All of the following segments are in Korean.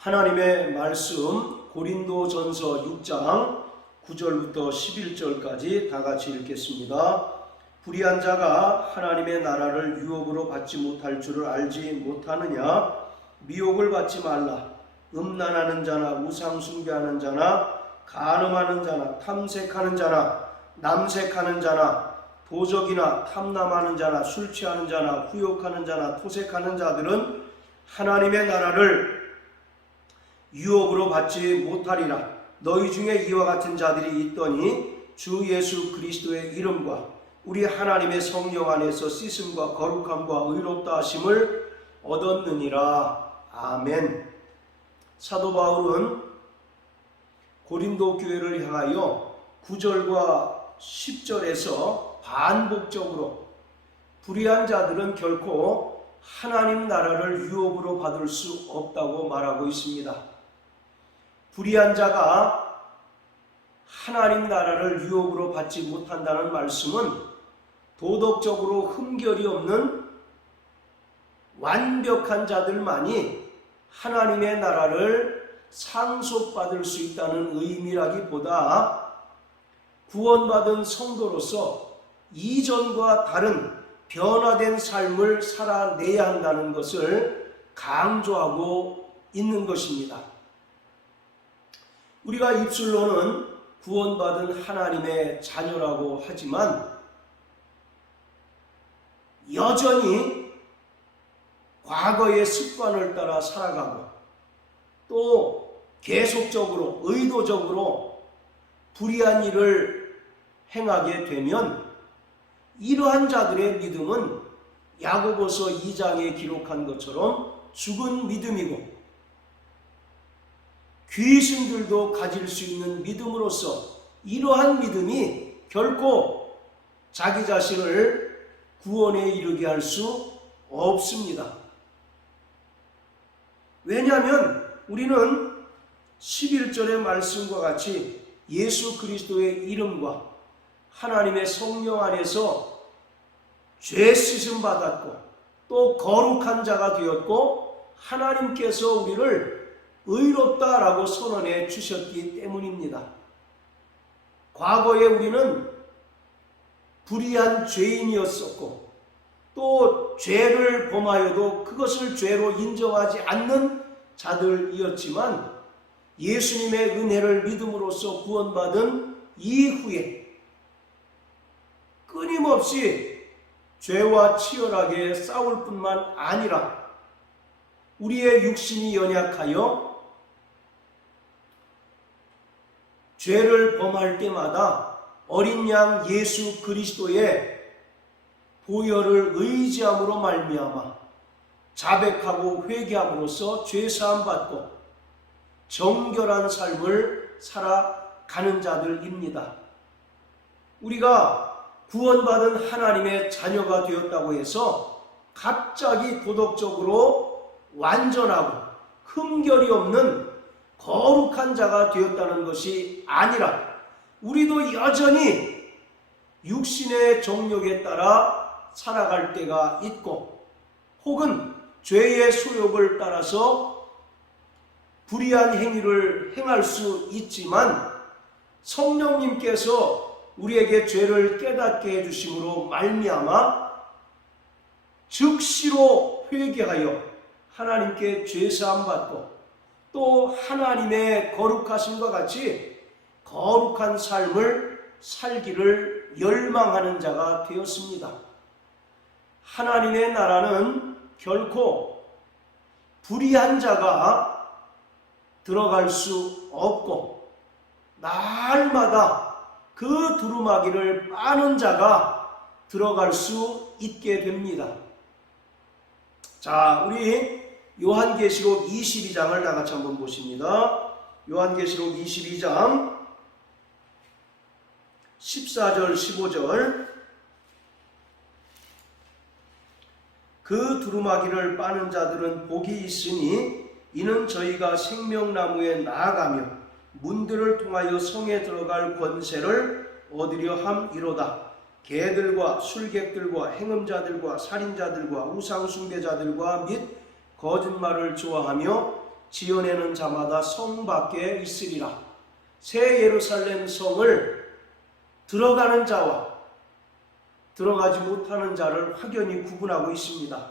하나님의 말씀 고린도전서 6장 9절부터 11절까지 다 같이 읽겠습니다. 불의한 자가 하나님의 나라를 유혹으로 받지 못할 줄을 알지 못하느냐? 미혹을 받지 말라. 음란하는 자나 우상 숭배하는 자나 간음하는 자나 탐색하는 자나 남색하는 자나 도적이나 탐남하는 자나 술 취하는 자나 후욕하는 자나 토색하는 자들은 하나님의 나라를 유혹으로 받지 못하리라. 너희 중에 이와 같은 자들이 있더니 주 예수 그리스도의 이름과 우리 하나님의 성령 안에서 씻음과 거룩함과 의롭다 하심을 얻었느니라. 아멘. 사도 바울은 고린도 교회를 향하여 9절과 10절에서 반복적으로 불의한 자들은 결코 하나님 나라를 유혹으로 받을 수 없다고 말하고 있습니다. 불의한 자가 하나님 나라를 유혹으로 받지 못한다는 말씀은 도덕적으로 흠결이 없는 완벽한 자들만이 하나님의 나라를 상속받을 수 있다는 의미라기보다 구원받은 성도로서 이전과 다른 변화된 삶을 살아내야 한다는 것을 강조하고 있는 것입니다. 우리가 입술로는 구원받은 하나님의 자녀라고 하지만 여전히 과거의 습관을 따라 살아가고 또 계속적으로 의도적으로 불의한 일을 행하게 되면 이러한 자들의 믿음은 야고보서 2장에 기록한 것처럼 죽은 믿음이고 귀신들도 가질 수 있는 믿음으로서 이러한 믿음이 결코 자기 자신을 구원에 이르게 할 수 없습니다. 왜냐하면 우리는 11절의 말씀과 같이 예수 그리스도의 이름과 하나님의 성령 안에서 죄 씻음 받았고 또 거룩한 자가 되었고 하나님께서 우리를 의롭다라고 선언해 주셨기 때문입니다. 과거에 우리는 불의한 죄인이었었고 또 죄를 범하여도 그것을 죄로 인정하지 않는 자들이었지만 예수님의 은혜를 믿음으로써 구원받은 이후에 끊임없이 죄와 치열하게 싸울 뿐만 아니라 우리의 육신이 연약하여 죄를 범할 때마다 어린 양 예수 그리스도의 보혈을 의지함으로 말미암아 자백하고 회개함으로써 죄사함 받고 정결한 삶을 살아가는 자들입니다. 우리가 구원받은 하나님의 자녀가 되었다고 해서 갑자기 도덕적으로 완전하고 흠결이 없는 거룩한 자가 되었다는 것이 아니라 우리도 여전히 육신의 정욕에 따라 살아갈 때가 있고 혹은 죄의 소욕을 따라서 불의한 행위를 행할 수 있지만 성령님께서 우리에게 죄를 깨닫게 해주심으로 말미암아 즉시로 회개하여 하나님께 죄사함 받고 또 하나님의 거룩하심과 같이 거룩한 삶을 살기를 열망하는 자가 되었습니다. 하나님의 나라는 결코 불의한 자가 들어갈 수 없고 날마다 그 두루마기를 빠는 자가 들어갈 수 있게 됩니다. 자, 우리 요한계시록 22장을 다 같이 한번 보십니다. 요한계시록 22장 14절 15절 그 두루마기를 빠는 자들은 복이 있으니 이는 저희가 생명나무에 나아가며 문들을 통하여 성에 들어갈 권세를 얻으려 함이로다. 개들과 술객들과 행음자들과 살인자들과 우상숭배자들과 및 거짓말을 좋아하며 지어내는 자마다 성 밖에 있으리라. 새 예루살렘 성을 들어가는 자와 들어가지 못하는 자를 확연히 구분하고 있습니다.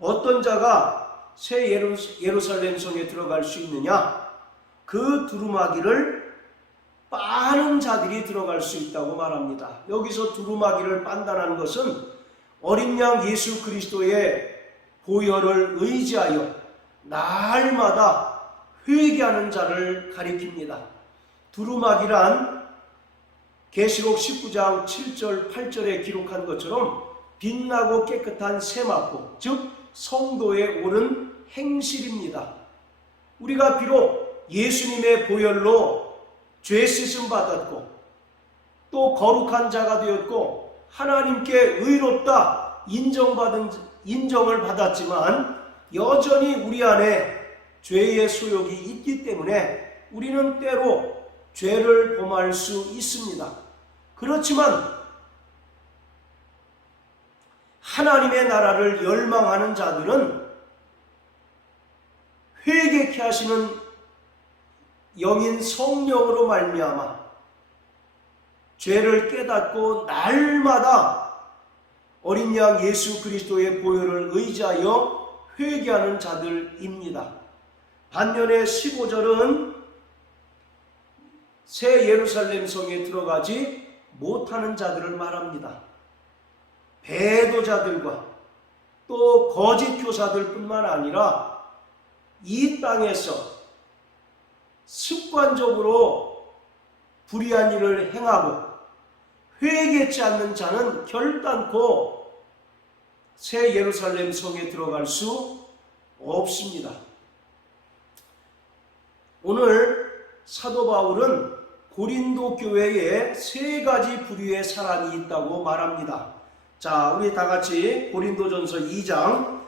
어떤 자가 새 예루살렘 성에 들어갈 수 있느냐? 그 두루마기를 빠는 자들이 들어갈 수 있다고 말합니다. 여기서 두루마기를 빤다는 것은 어린 양 예수 그리스도의 보혈을 의지하여 날마다 회개하는 자를 가리킵니다. 두루마기란 계시록 19장 7절 8절에 기록한 것처럼 빛나고 깨끗한 세마포, 즉 성도에 오른 행실입니다. 우리가 비록 예수님의 보혈로 죄 씻음 받았고 또 거룩한 자가 되었고 하나님께 의롭다 인정을 받았지만 여전히 우리 안에 죄의 소욕이 있기 때문에 우리는 때로 죄를 범할 수 있습니다. 그렇지만 하나님의 나라를 열망하는 자들은 회개케 하시는 영인 성령으로 말미암아 죄를 깨닫고 날마다 어린 양 예수 그리스도의 보혈을 의지하여 회개하는 자들입니다. 반면에 15절은 새 예루살렘 성에 들어가지 못하는 자들을 말합니다. 배도자들과 또 거짓 교사들 뿐만 아니라 이 땅에서 습관적으로 불의한 일을 행하고 회개치 않는 자는 결단코 새 예루살렘 성에 들어갈 수 없습니다. 오늘 사도 바울은 고린도 교회에 세 가지 부류의 사람이 있다고 말합니다. 자, 우리 다 같이 고린도전서 2장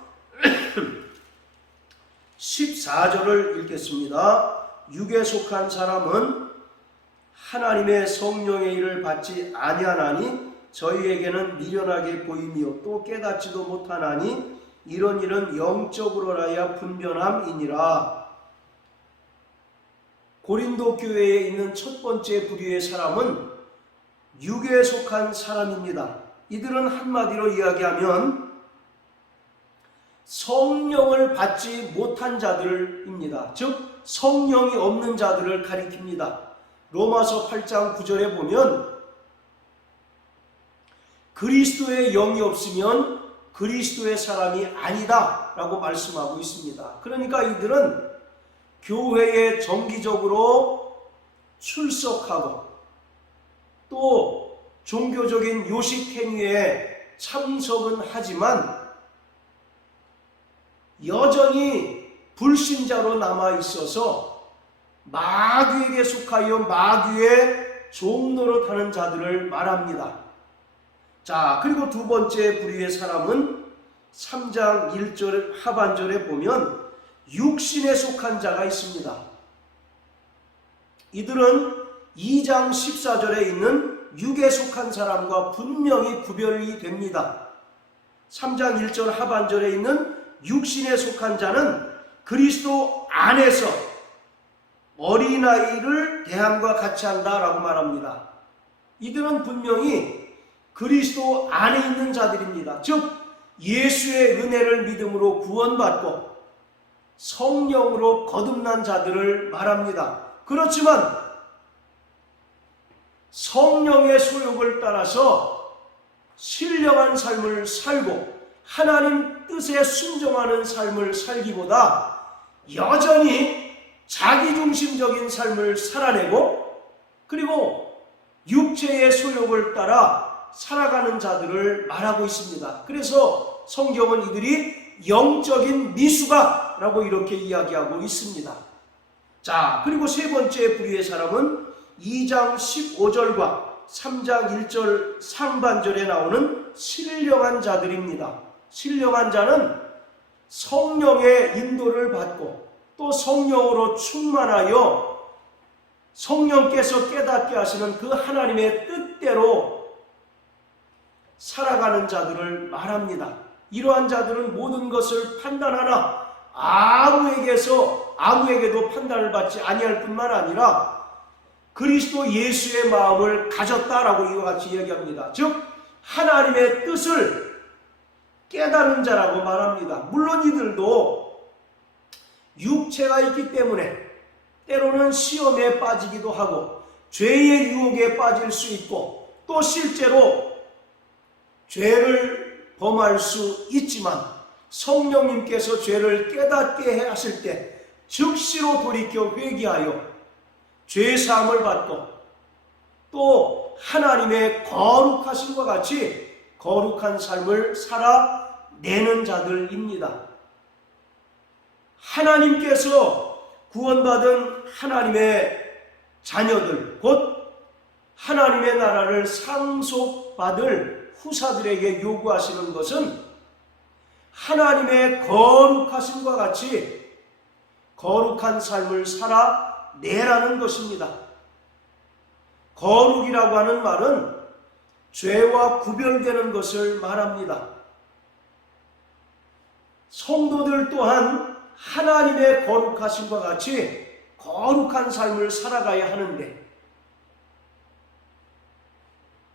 14절을 읽겠습니다. 육에 속한 사람은 하나님의 성령의 일을 받지 아니하나니 저희에게는 미련하게 보이며 또 깨닫지도 못하나니 이런 일은 영적으로라야 분변함이니라. 고린도 교회에 있는 첫 번째 부류의 사람은 육에 속한 사람입니다. 이들은 한마디로 이야기하면 성령을 받지 못한 자들입니다. 즉 성령이 없는 자들을 가리킵니다. 로마서 8장 9절에 보면 그리스도의 영이 없으면 그리스도의 사람이 아니다 라고 말씀하고 있습니다. 그러니까 이들은 교회에 정기적으로 출석하고 또 종교적인 요식 행위에 참석은 하지만 여전히 불신자로 남아 있어서 마귀에게 속하여 마귀의 종노릇 하는 자들을 말합니다. 자, 그리고 두 번째 부류의 사람은 3장 1절 하반절에 보면 육신에 속한 자가 있습니다. 이들은 2장 14절에 있는 육에 속한 사람과 분명히 구별이 됩니다. 3장 1절 하반절에 있는 육신에 속한 자는 그리스도 안에서 어린아이를 대함과 같이 한다라고 말합니다. 이들은 분명히 그리스도 안에 있는 자들입니다. 즉 예수의 은혜를 믿음으로 구원받고 성령으로 거듭난 자들을 말합니다. 그렇지만 성령의 소욕을 따라서 신령한 삶을 살고 하나님 뜻에 순종하는 삶을 살기보다 여전히 자기중심적인 삶을 살아내고 그리고 육체의 소욕을 따라 살아가는 자들을 말하고 있습니다. 그래서 성경은 이들이 영적인 미숙아라고 이렇게 이야기하고 있습니다. 자, 그리고 세 번째 부류의 사람은 2장 15절과 3장 1절 상반절에 나오는 신령한 자들입니다. 신령한 자는 성령의 인도를 받고 또 성령으로 충만하여 성령께서 깨닫게 하시는 그 하나님의 뜻대로 살아가는 자들을 말합니다. 이러한 자들은 모든 것을 판단하나 아무에게서 아무에게도 판단을 받지 아니할 뿐만 아니라 그리스도 예수의 마음을 가졌다라고 이와 같이 이야기합니다. 즉 하나님의 뜻을 깨달은 자라고 말합니다. 물론 이들도 육체가 있기 때문에 때로는 시험에 빠지기도 하고 죄의 유혹에 빠질 수 있고 또 실제로 죄를 범할 수 있지만 성령님께서 죄를 깨닫게 하실 때 즉시로 돌이켜 회개하여 죄사함을 받고 또 하나님의 거룩하심과 같이 거룩한 삶을 살아내는 자들입니다. 하나님께서 구원받은 하나님의 자녀들, 곧 하나님의 나라를 상속받을 후사들에게 요구하시는 것은 하나님의 거룩하심과 같이 거룩한 삶을 살아내라는 것입니다. 거룩이라고 하는 말은 죄와 구별되는 것을 말합니다. 성도들 또한 하나님의 거룩하심과 같이 거룩한 삶을 살아가야 하는데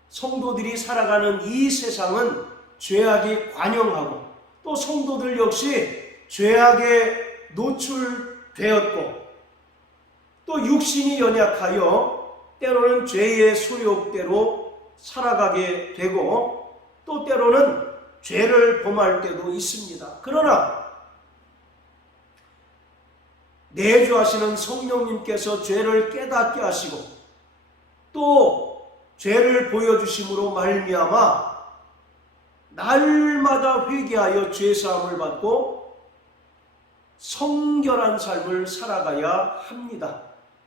성도들이 살아가는 이 세상은 죄악이 관영하고 또 성도들 역시 죄악에 노출되었고 또 육신이 연약하여 때로는 죄의 소욕대로 살아가게 되고 또 때로는 죄를 범할 때도 있습니다. 그러나 내주하시는 성령님께서 죄를 깨닫게 하시고 또 죄를 보여주심으로 말미암아 날마다 회개하여 죄사함을 받고 성결한 삶을 살아가야 합니다.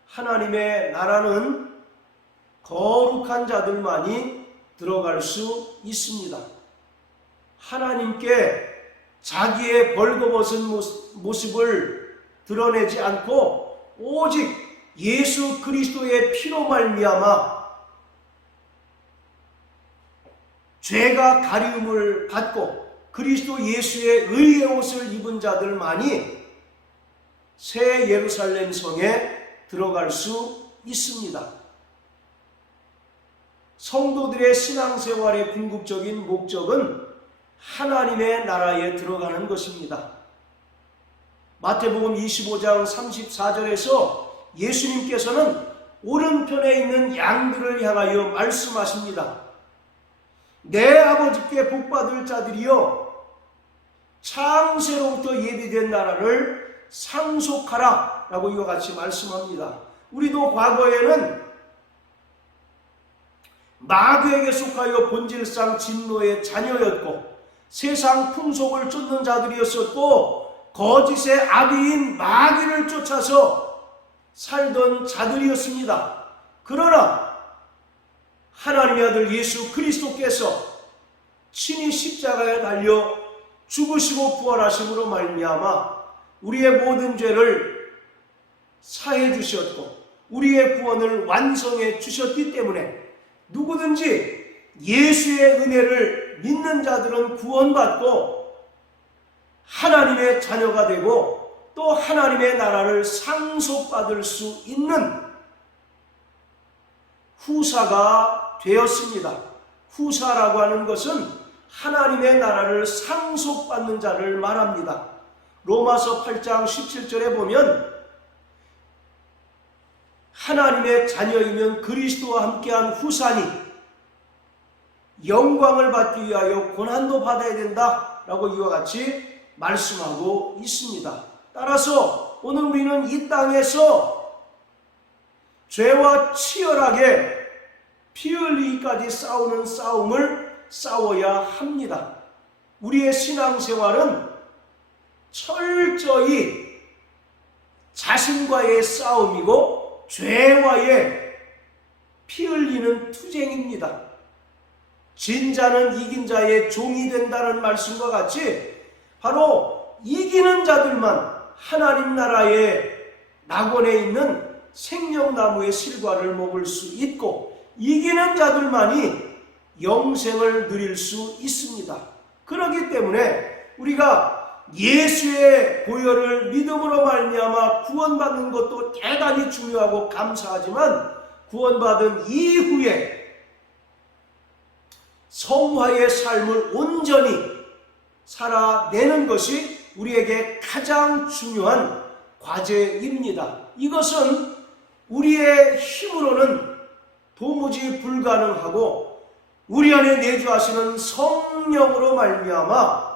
하나님의 나라는 거룩한 자들만이 들어갈 수 있습니다. 하나님께 자기의 벌거벗은 모습을 드러내지 않고 오직 예수 그리스도의 피로 말미암아 죄가 가리움을 받고 그리스도 예수의 의의 옷을 입은 자들만이 새 예루살렘 성에 들어갈 수 있습니다. 성도들의 신앙생활의 궁극적인 목적은 하나님의 나라에 들어가는 것입니다. 마태복음 25장 34절에서 예수님께서는 오른편에 있는 양들을 향하여 말씀하십니다. 내 아버지께 복받을 자들이여 창세로부터 예비된 나라를 상속하라 라고 이와 같이 말씀합니다. 우리도 과거에는 마귀에게 속하여 본질상 진노의 자녀였고 세상 풍속을 쫓는 자들이었었고 거짓의 아비인 마귀를 쫓아서 살던 자들이었습니다. 그러나 하나님의 아들 예수 그리스도께서 친히 십자가에 달려 죽으시고 부활하심으로 말미암아 우리의 모든 죄를 사해 주셨고 우리의 구원을 완성해 주셨기 때문에 누구든지 예수의 은혜를 믿는 자들은 구원받고 하나님의 자녀가 되고 또 하나님의 나라를 상속받을 수 있는 후사가 되었습니다. 후사라고 하는 것은 하나님의 나라를 상속받는 자를 말합니다. 로마서 8장 17절에 보면 하나님의 자녀이면 그리스도와 함께한 후사니 영광을 받기 위하여 고난도 받아야 된다라고 이와 같이 말씀하고 있습니다. 따라서 오늘 우리는 이 땅에서 죄와 치열하게 피 흘리기까지 싸우는 싸움을 싸워야 합니다. 우리의 신앙생활은 철저히 자신과의 싸움이고 죄와의 피 흘리는 투쟁입니다. 진자는 이긴 자의 종이 된다는 말씀과 같이 바로 이기는 자들만 하나님 나라의 낙원에 있는 생명나무의 실과를 먹을 수 있고 이기는 자들만이 영생을 누릴 수 있습니다. 그렇기 때문에 우리가 예수의 보혈을 믿음으로 말미암아 구원받는 것도 대단히 중요하고 감사하지만 구원받은 이후에 성화의 삶을 온전히 살아내는 것이 우리에게 가장 중요한 과제입니다. 이것은 우리의 힘으로는 도무지 불가능하고 우리 안에 내주하시는 성령으로 말미암아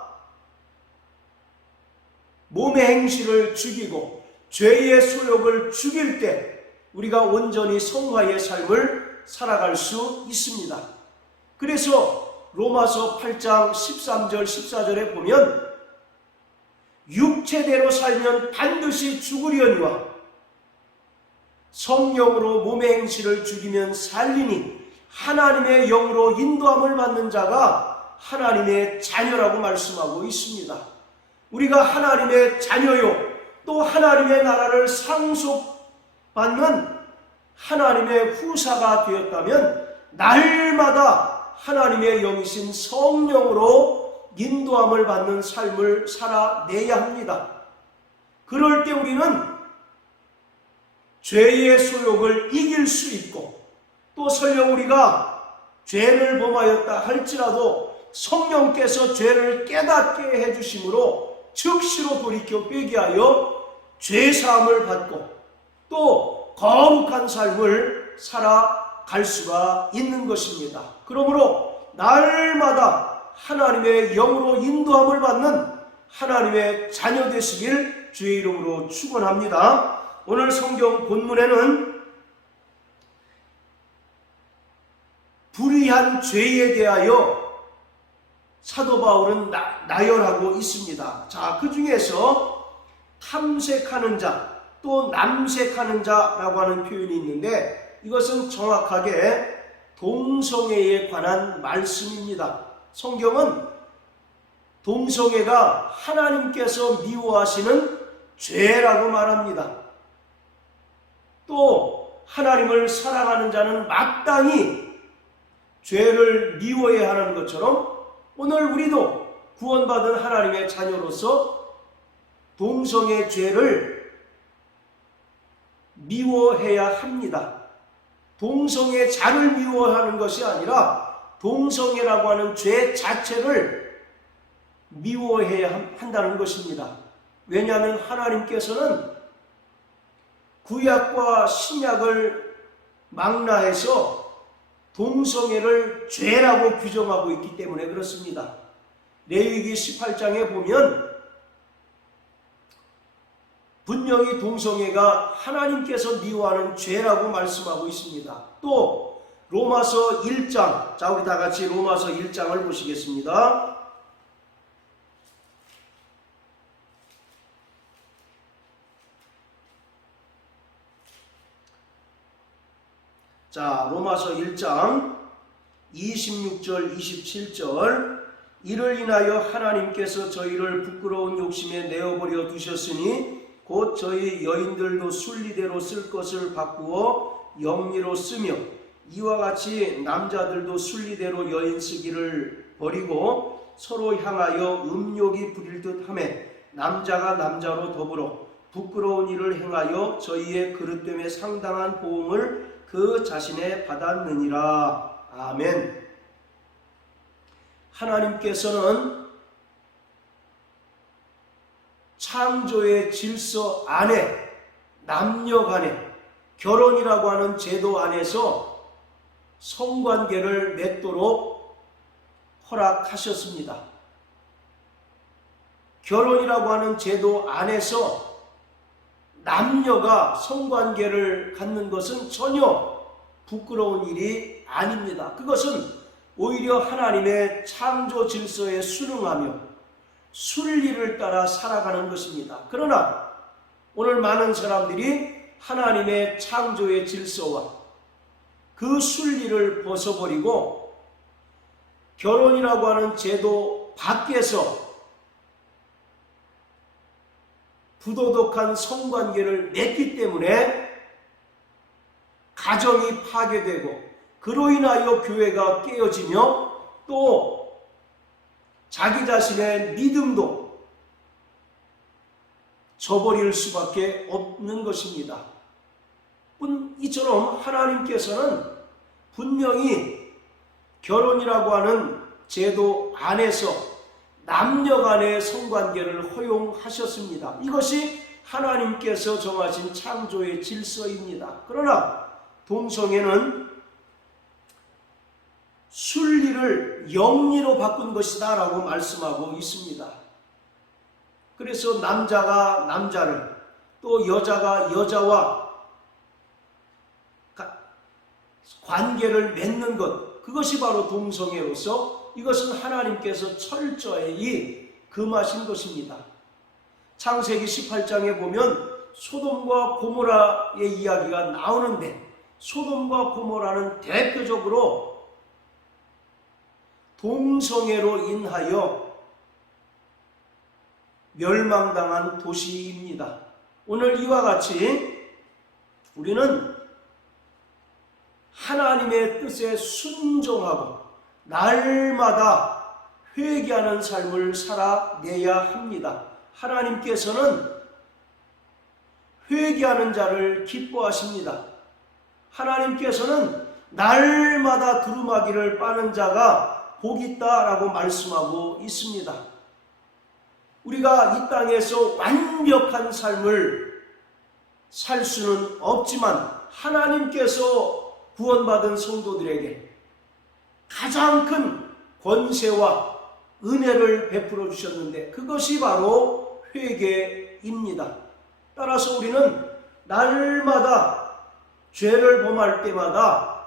몸의 행실을 죽이고 죄의 소욕을 죽일 때 우리가 온전히 성화의 삶을 살아갈 수 있습니다. 그래서 로마서 8장 13절 14절에 보면 육체대로 살면 반드시 죽으려니와 성령으로 몸의 행실을 죽이면 살리니 하나님의 영으로 인도함을 받는 자가 하나님의 자녀라고 말씀하고 있습니다. 우리가 하나님의 자녀요 또 하나님의 나라를 상속받는 하나님의 후사가 되었다면 날마다 하나님의 영이신 성령으로 인도함을 받는 삶을 살아내야 합니다. 그럴 때 우리는 죄의 소욕을 이길 수 있고 또 설령 우리가 죄를 범하였다 할지라도 성령께서 죄를 깨닫게 해주심으로 즉시로 돌이켜 회개하여 죄사함을 받고 또 거룩한 삶을 살아갈 수가 있는 것입니다. 그러므로 날마다 하나님의 영으로 인도함을 받는 하나님의 자녀 되시길 주의 이름으로 축원합니다. 오늘 성경 본문에는 불의한 죄에 대하여 사도 바울은 나열하고 있습니다. 자, 그 중에서 탐색하는 자, 또 남색하는 자라고 하는 표현이 있는데 이것은 정확하게 동성애에 관한 말씀입니다. 성경은 동성애가 하나님께서 미워하시는 죄라고 말합니다. 또 하나님을 사랑하는 자는 마땅히 죄를 미워해야 하는 것처럼 오늘 우리도 구원받은 하나님의 자녀로서 동성애 죄를 미워해야 합니다. 동성애 자를 미워하는 것이 아니라 동성애라고 하는 죄 자체를 미워해야 한다는 것입니다. 왜냐하면 하나님께서는 구약과 신약을 망라해서 동성애를 죄라고 규정하고 있기 때문에 그렇습니다. 레위기 18장에 보면 분명히 동성애가 하나님께서 미워하는 죄라고 말씀하고 있습니다. 또 로마서 1장, 자 우리 다 같이 로마서 1장을 보시겠습니다. 자, 로마서 1장 26절 27절 이를 인하여 하나님께서 저희를 부끄러운 욕심에 내어버려 두셨으니 곧 저희 여인들도 순리대로 쓸 것을 바꾸어 영리로 쓰며 이와 같이 남자들도 순리대로 여인 쓰기를 버리고 서로 향하여 음욕이 부릴 듯 하매 남자가 남자로 더불어 부끄러운 일을 행하여 저희의 그릇됨에 상당한 보응을 그 자신에 받았느니라. 아멘. 하나님께서는 창조의 질서 안에 남녀 간에 결혼이라고 하는 제도 안에서 성관계를 맺도록 허락하셨습니다. 결혼이라고 하는 제도 안에서 남녀가 성관계를 갖는 것은 전혀 부끄러운 일이 아닙니다. 그것은 오히려 하나님의 창조 질서에 순응하며 순리를 따라 살아가는 것입니다. 그러나 오늘 많은 사람들이 하나님의 창조의 질서와 그 순리를 벗어버리고 결혼이라고 하는 제도 밖에서 부도덕한 성관계를 맺기 때문에 가정이 파괴되고 그로 인하여 교회가 깨어지며 또 자기 자신의 믿음도 저버릴 수밖에 없는 것입니다. 이처럼 하나님께서는 분명히 결혼이라고 하는 제도 안에서 남녀 간의 성관계를 허용하셨습니다. 이것이 하나님께서 정하신 창조의 질서입니다. 그러나 동성애는 순리를 영리로 바꾼 것이다 라고 말씀하고 있습니다. 그래서 남자가 남자를, 또 여자가 여자와 관계를 맺는 것, 그것이 바로 동성애로서 이것은 하나님께서 철저히 금하신 것입니다. 창세기 18장에 보면 소돔과 고모라의 이야기가 나오는데, 소돔과 고모라는 대표적으로 동성애로 인하여 멸망당한 도시입니다. 오늘 이와 같이 우리는 하나님의 뜻에 순종하고 날마다 회개하는 삶을 살아내야 합니다. 하나님께서는 회개하는 자를 기뻐하십니다. 하나님께서는 날마다 두루마기를 빠는 자가 복이 있다라고 말씀하고 있습니다. 우리가 이 땅에서 완벽한 삶을 살 수는 없지만 하나님께서 구원받은 성도들에게 가장 큰 권세와 은혜를 베풀어 주셨는데 그것이 바로 회개입니다. 따라서 우리는 날마다 죄를 범할 때마다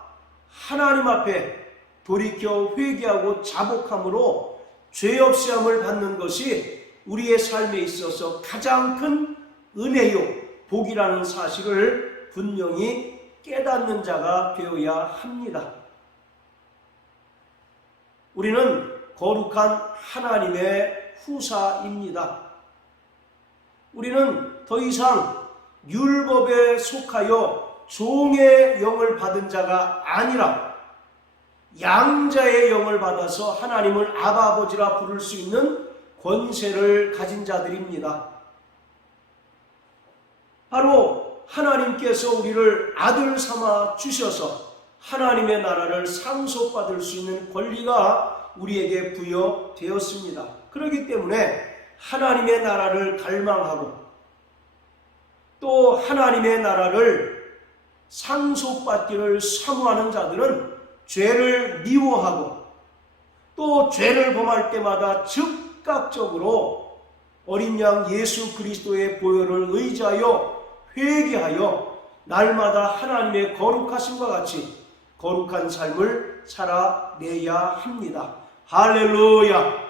하나님 앞에 돌이켜 회개하고 자복함으로 죄 없이함을 받는 것이 우리의 삶에 있어서 가장 큰 은혜요 복이라는 사실을 분명히 깨닫는 자가 되어야 합니다. 우리는 거룩한 하나님의 후사입니다. 우리는 더 이상 율법에 속하여 종의 영을 받은 자가 아니라 양자의 영을 받아서 하나님을 아바 아버지라 부를 수 있는 권세를 가진 자들입니다. 바로 하나님께서 우리를 아들 삼아 주셔서 하나님의 나라를 상속받을 수 있는 권리가 우리에게 부여되었습니다. 그렇기 때문에 하나님의 나라를 갈망하고 또 하나님의 나라를 상속받기를 사모하는 자들은 죄를 미워하고 또 죄를 범할 때마다 즉각적으로 어린 양 예수 그리스도의 보혈을 의지하여 회개하여 날마다 하나님의 거룩하심과 같이 거룩한 삶을 살아내야 합니다. 할렐루야!